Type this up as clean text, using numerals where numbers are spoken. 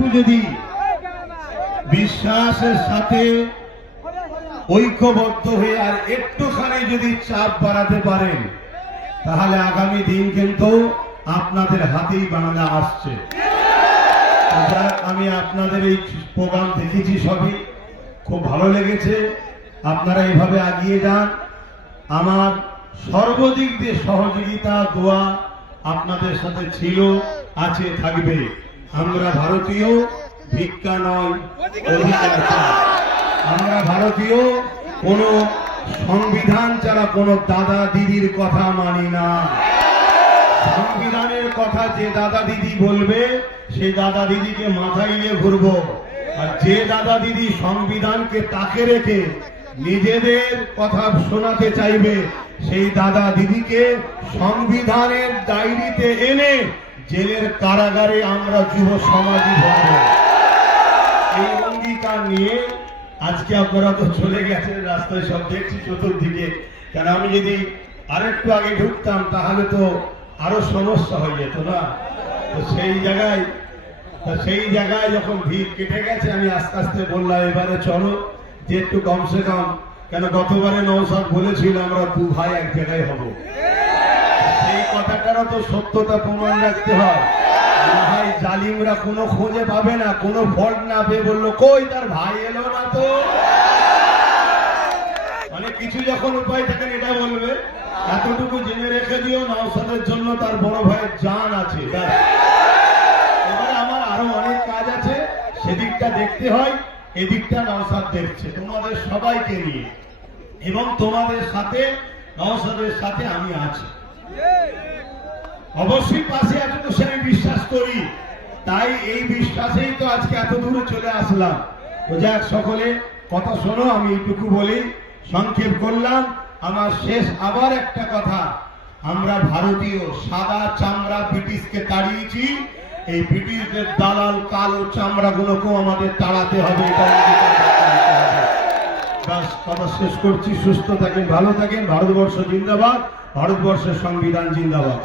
একটু যদি বিশ্বাসের সাথে ঐক্যবদ্ধ হয়ে আর একটুখানি যদি চাপ বাড়াতে পারেন, তাহলে আগামী দিন কিন্তু আপনাদের হাতেই বাংলা আসছে। আমি আপনাদের এই প্রোগ্রাম দেখেছি, সবই খুব ভালো লেগেছে। আপনারা এইভাবে এগিয়ে যান। আমার সর্বদিক দিয়ে সহযোগিতা দোয়া আপনাদের সাথে ছিল, আছে, থাকবে। আমরা ভারতীয়, ভিক্ষা নয় অধিকার চাই। আমরা ভারতীয়, কোন সংবিধান ছাড়া কোন দাদা দিদির কথা মানি না। সংবিধানের কথা যে দাদা দিদি বলবে সেই দাদা দিদিকে মাথায় নিয়ে ঘুরবো। আর যে দাদা দিদি সংবিধানকে তাকে রেখে নিজেদের কথা শোনাতে চাইবে, সেই দাদা দিদিকে সংবিধানের ডায়েরিতে এনে জেলের কারাগারে আমরা যুব সমাজই ভরব। এই অঙ্গীকার নিয়ে আজকে আপনারা তো চলে গেছেন, রাস্তায় সব দেখছি চতুর্দিকে। কেন আমি যদি আরেকটু আগে ঢুকতাম তাহলে তো আরো সমস্যা হয়ে যেত না। তো সেই জায়গায় যখন ভিড় কেটে গেছে, আমি আস্তে আস্তে বললাম এবারে চলো যে একটু কমসে কম, কেন গতবারে নওশাদ বলেছিল আমরা দু ভাই এক জায়গায় হব। সেই কথাটারও তো সত্যতা প্রমাণ রাখতে হয়। ভাই জালিমরা কোনো খোঁজে পাবে না, কোনো ফল্ট না পেয়ে বললো কই তার ভাই এলো না তো। মানে কিছু যখন উপায় থাকেন এটা বলবে, এতটুকু জেনে রেখে দিও নওশাদের জন্য তার বড় ভাইয়ের জান আছে। এবারে আমার আরো অনেক কাজ আছে, সেদিকটা দেখতে হয়, এদিকটা নওশাদ দেখছে তোমাদের সবাইকে নিয়ে, এবং তোমাদের সাথে নওশাদের সাথে আমি আছি, অবশ্যই পাশে আছো তো সে আমি বিশ্বাস করি। তাই এই বিশ্বাসেই তো আজকে এত দূরে চলে আসলাম। তো যাক, সকলে কথা শোনো, আমি এইটুকু বলি, সংক্ষেপ করলাম। আমার শেষ আবার একটা কথা, আমরা ভারতীয় সাদা চামড়া ব্রিটিশকে তাড়িয়েছি, এই ব্রিটিশদের দালাল কালো চামড়া গুলোকেও আমাদের তাড়াতে হবে। কথা শেষ করছি। সুস্থ থাকেন, ভালো থাকেন। ভারতবর্ষ জিন্দাবাদ, ভারতবর্ষের সংবিধান জিন্দাবাদ।